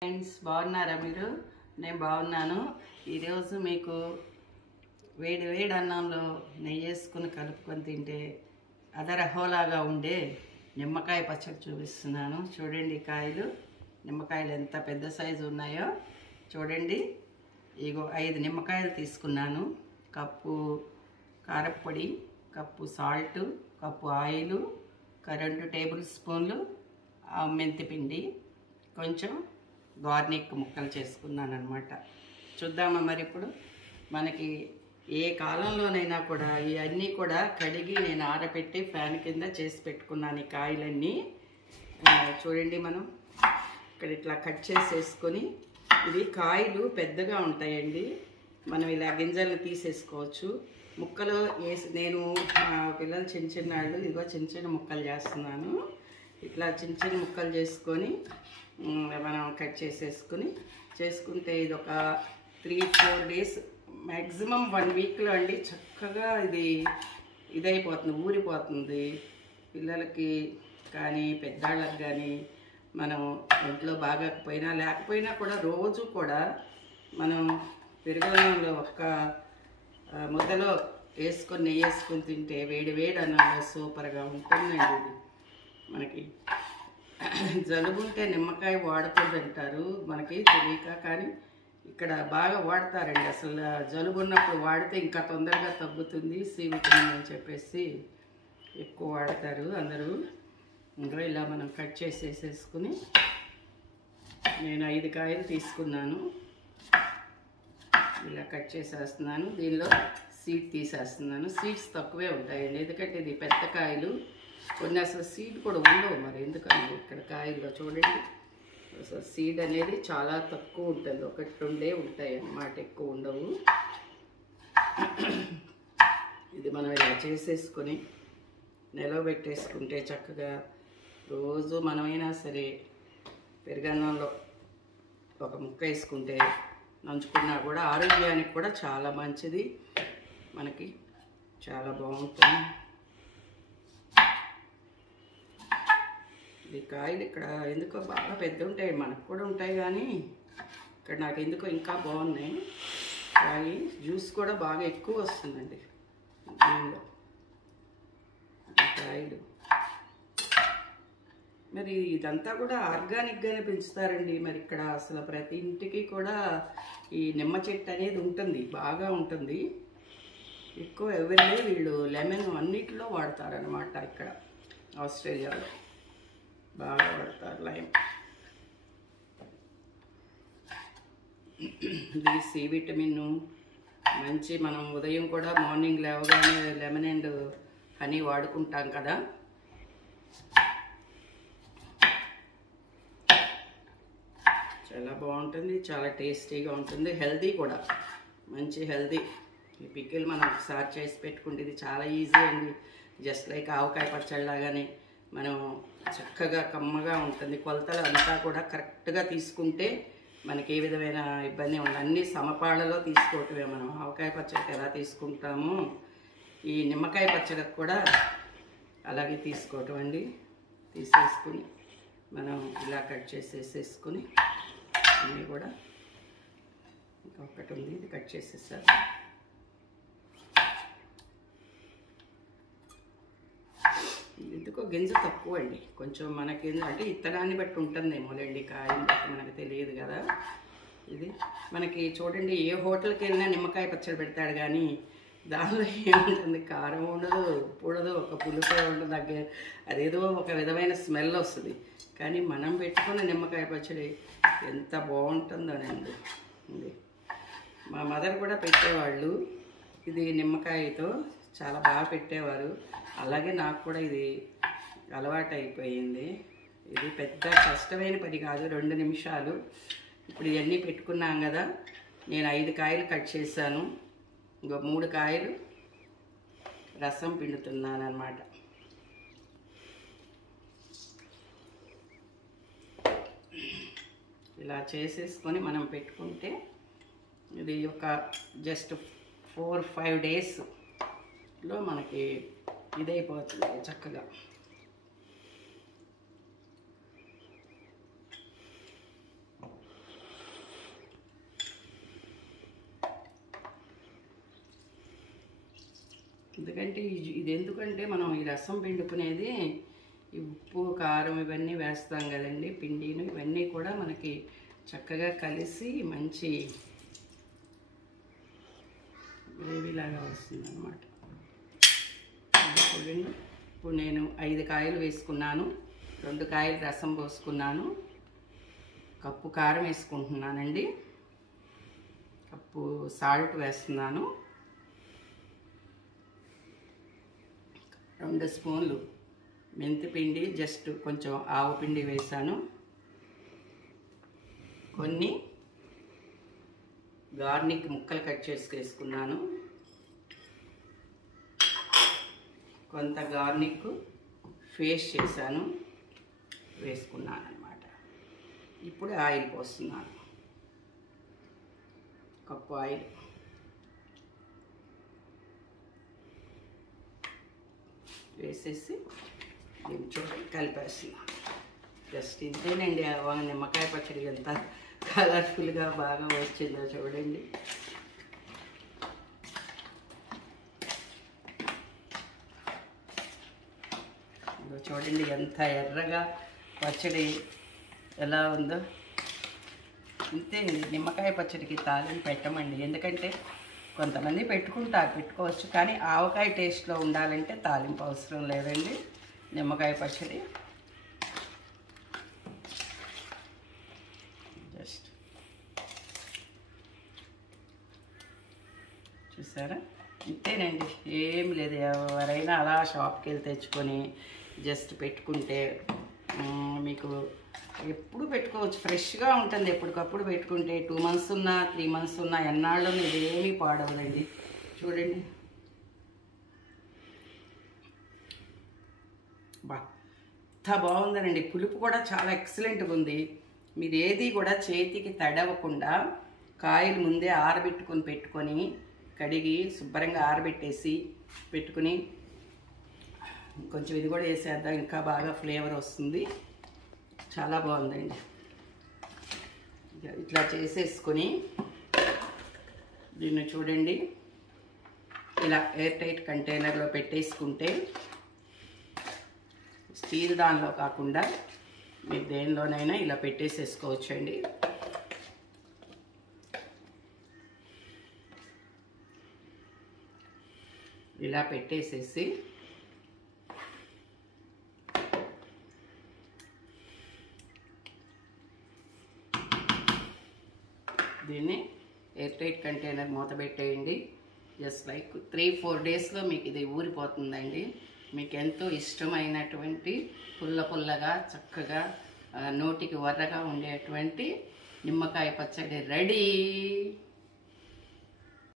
Friends బాగున్నారా మీరు? నేను బాగున్నాను. ఈరోజు మీకు వేడి వేడి అన్నంలో నెయ్యి వేసుకుని కలుపుకొని తింటే అదరహోలాగా ఉండే నిమ్మకాయ పచ్చడి చూపిస్తున్నాను. చూడండి కాయలు, నిమ్మకాయలు ఎంత పెద్ద సైజు ఉన్నాయో చూడండి. ఇగో 5 నిమ్మకాయలు తీసుకున్నాను. కప్పు కారప్పొడి, cup salt, cup oil, 2 table స్పూన్లు మెంతిపిండి, కొంచెం గార్నిక్ ముక్కలు చేసుకున్నాను అనమాట. చూద్దామా మరి ఇప్పుడు మనకి ఏ కాలంలోనైనా కూడా ఇవన్నీ కూడా కడిగి నేను ఆరబెట్టి ఫ్యాన్ కింద చేసి పెట్టుకున్నాను. ఈ కాయలన్నీ చూడండి. మనం ఇక్కడ ఇట్లా కట్ చేసేసుకొని, ఇది కాయలు పెద్దగా ఉంటాయండి, మనం ఇలా గింజలు తీసేసుకోవచ్చు. ముక్కలు వేసి నేను పిల్లలు చిన్న చిన్న వాళ్ళు ఇదిగో చిన్న చిన్న ముక్కలు చేస్తున్నాను. ఇట్లా చిన్న చిన్న ముక్కలు చేసుకొని మనం కట్ చేసుకుంటే ఇది ఒక 3-4 డేస్, మ్యాక్సిమం 1 వీక్లో అండి చక్కగా ఇదైపోతుంది, ఊరిపోతుంది. పిల్లలకి కానీ పెద్దవాళ్ళకి కానీ మనం ఒంట్లో బాగోకపోయినా లేకపోయినా కూడా రోజు కూడా మనం పెరుగన్నంలో ఒక్క ముద్దలో వేసుకొని నెయ్యి వేసుకొని తింటే వేడి వేడి అన్నంలో సూపర్గా ఉంటుందండి. ఇది మనకి జలుబు ఉంటే నిమ్మకాయ వాడకూడదు అంటారు, మనకి తెలియక, కానీ ఇక్కడ బాగా వాడతారండి. అసలు జలుబు ఉన్నప్పుడు వాడితే ఇంకా తొందరగా తగ్గుతుంది, సి విటమిన్ అని చెప్పేసి ఎక్కువ వాడతారు అందరూ. ఇంకా ఇలా మనం కట్ చేసేసుకుని, నేను 5 కాయలు తీసుకున్నాను. ఇలా కట్ చేసేస్తున్నాను. దీనిలో సీడ్ తీసేస్తున్నాను. సీడ్స్ తక్కువే ఉంటాయండి, ఎందుకంటే ఇది పెద్ద కాయలు, కొన్ని అసలు సీడ్ కూడా ఉండవు. మరి ఎందుకంటే ఇక్కడ కాయల్లో చూడండి, అసలు సీడ్ అనేది చాలా తక్కువ ఉంటుంది, 1-2 ఉంటాయి అన్నమాట, ఎక్కువ ఉండవు. ఇది మనం ఇలా చేసేసుకొని నిలవబెట్టేసుకుంటే చక్కగా రోజు మనమైనా సరే పెరుగన్నంలో ఒక ముక్క వేసుకుంటే నంచుకున్నా కూడా ఆరోగ్యానికి కూడా చాలా మంచిది, మనకి చాలా బాగుంటుంది. ఈ కాయలు ఇక్కడ ఎందుకో బాగా పెద్ద ఉంటాయి, మనకు కూడా ఉంటాయి, కానీ ఇక్కడ నాకు ఎందుకో ఇంకా బాగున్నాయి. కాయ జ్యూస్ కూడా బాగా ఎక్కువ వస్తుందండి దీనిలో. కాయలు మరి ఇదంతా కూడా ఆర్గానిక్గానే పెంచుతారండి. మరి ఇక్కడ అసలు ప్రతి ఇంటికి కూడా ఈ నిమ్మ చెట్టు అనేది ఉంటుంది, బాగా ఉంటుంది. ఎక్కువ ఎవరిడే వీళ్ళు లెమన్ అన్నిటిలో వాడతారనమాట. ఇక్కడ ఆస్ట్రేలియాలో బాగా వాడతారు లైమ్. ఇది సి విటమిన్ మంచి. మనం ఉదయం కూడా మార్నింగ్ లేవగానే లెమన్ అండ్ హనీ వాడుకుంటాం కదా. చాలా బాగుంటుంది, చాలా టేస్టీగా ఉంటుంది, హెల్దీ కూడా, మంచి హెల్దీ. ఈ పికిల్ మనం ఒకసారి చేసి పెట్టుకుంటే ఇది చాలా ఈజీ అండి. జస్ట్ లైక్ ఆవకాయ పచ్చడిలాగానే మనం చక్కగా కమ్మగా ఉంటుంది. కొలతలు అంతా కూడా కరెక్ట్గా తీసుకుంటే మనకి ఏ విధమైన ఇబ్బంది ఉండదు. అన్నీ సమపాళ్ళలో తీసుకోవటమే. మనం ఆవకాయ పచ్చడికి ఎలా తీసుకుంటామో ఈ నిమ్మకాయ పచ్చడికి కూడా అలాగే తీసుకోవటం అండి. తీసేసుకుని మనం ఇలా కట్ చేసేసుకుని అన్నీ కూడా, ఇంకొకటి ఉంది, ఇది కట్ చేసేసారు. ఎందుకో గింజ తక్కువ అండి కొంచెం, మనకి అంటే ఇత్తనాన్ని బట్టి ఉంటుందేమోలేండి, కాయని బట్టి మనకు తెలియదు కదా. ఇది మనకి చూడండి, ఏ హోటల్కి వెళ్ళినా నిమ్మకాయ పచ్చడి పెడతాడు, కానీ దానిలో ఏముంటుంది, కారం ఉండదు, ఉప్పు ఉండదు, ఒక పులుపే ఉండదు, అదేదో ఒక విధమైన స్మెల్ వస్తుంది. కానీ మనం పెట్టుకున్న నిమ్మకాయ పచ్చడి ఎంత బాగుంటుందోనండి. ఇది మా మదర్ కూడా పెట్టేవాళ్ళు, ఇది నిమ్మకాయతో చాలా బాగా పెట్టేవారు. అలాగే నాకు కూడా ఇది అలవాటు అయిపోయింది. ఇది పెద్ద కష్టమైన పని కాదు, 2 నిమిషాలు. ఇప్పుడు ఇవన్నీ పెట్టుకున్నాం కదా, నేను 5 కాయలు కట్ చేశాను, ఇంకో 3 కాయలు రసం పిండుతున్నాను అన్నమాట. ఇలా చేసేసుకొని మనం పెట్టుకుంటే ఇది ఒక జస్ట్ 4-5 డేస్లో మనకి ఇదైపోతుంది చక్కగా. ఎందుకంటే ఇది ఎందుకంటే మనం ఈ రసం పిండుకునేది ఈ ఉప్పు కారం ఇవన్నీ వేస్తాం కదండి, పిండిను ఇవన్నీ కూడా మనకి చక్కగా కలిసి మంచి గ్రేవీలాగా వస్తుంది అన్నమాట. చూడండి, ఇప్పుడు నేను 5 కాయలు వేసుకున్నాను, 2 కాయలు రసం పోసుకున్నాను, కప్పు కారం వేసుకుంటున్నానండి, కప్పు సాల్ట్ వేస్తున్నాను, 2 స్పూన్లు మెంతి పిండి, జస్ట్ కొంచెం ఆవు పిండి వేసాను, కొన్ని గార్నిక్ ముక్కలు కట్ చేసి వేసుకున్నాను, కొంత గార్నిక్ ఫేస్ చేశాను వేసుకున్నాను అన్నమాట. ఇప్పుడు ఆయిల్ పోస్తున్నాను, కప్పు ఆయిల్ వేసేసి దీన్ని చూడండి కలిపేస్తున్నాను. జస్ట్ ఇంతేనండి. నిమ్మకాయ పచ్చడి ఎంత కలర్ఫుల్గా బాగా వచ్చిందో చూడండి. చూడండి ఎంత ఎర్రగా పచ్చడి ఎలా ఉందో. ఇంతే, నిమ్మకాయ పచ్చడికి తాలింపు పెట్టమండి, ఎందుకంటే కొంతమంది పెట్టుకోవచ్చు, కానీ ఆవకాయ టేస్ట్లో ఉండాలంటే తాలింపు అవసరం లేదండి. నిమ్మకాయ పచ్చడి జస్ట్ చూసారా, ఇంతేనండి, ఏం లేదు. ఎవరైనా అలా షాప్కి వెళ్ళి తెచ్చుకొని జస్ట్ పెట్టుకుంటే మీకు ఎప్పుడు పెట్టుకోవచ్చు, ఫ్రెష్గా ఉంటుంది. ఎప్పటికప్పుడు పెట్టుకుంటే 2 months ఉన్నా 3 months ఉన్నా ఎన్నాళ్ళు ఇదేమీ పాడవదండి. చూడండి, ఎంత బాగుందనండి. పులుపు కూడా చాలా ఎక్సలెంట్గా ఉంది. మీరు ఏది కూడా చేతికి తడవకుండా కాయలు ముందే పెట్టుకొని కడిగి శుభ్రంగా ఆరబెట్టేసి పెట్టుకుని, కొంచెం ఇది కూడా వేసేద్దాం, ఇంకా బాగా ఫ్లేవర్ వస్తుంది. చాలా బాగుందండి. ఇట్లా చేసేసుకొని దీన్ని చూడండి, ఇలా ఎయిర్ టైట్ కంటైనర్లో పెట్టేసుకుంటే, స్టీల్ దానిలో కాకుండా మీరు దేనిలోనైనా ఇలా పెట్టేసేసుకోవచ్చండి. ఇలా పెట్టేసేసి దీన్ని ఎయిర్ టైట్ కంటైనర్ మూత పెట్టేయండి. జస్ట్ లైక్ 3-4 daysలో మీకు ఇది ఊరిపోతుందండి. మీకు ఎంతో ఇష్టమైనటువంటి పుల్లగా చక్కగా నోటికి వర్రగా ఉండేటువంటి నిమ్మకాయ పచ్చడి రెడీ.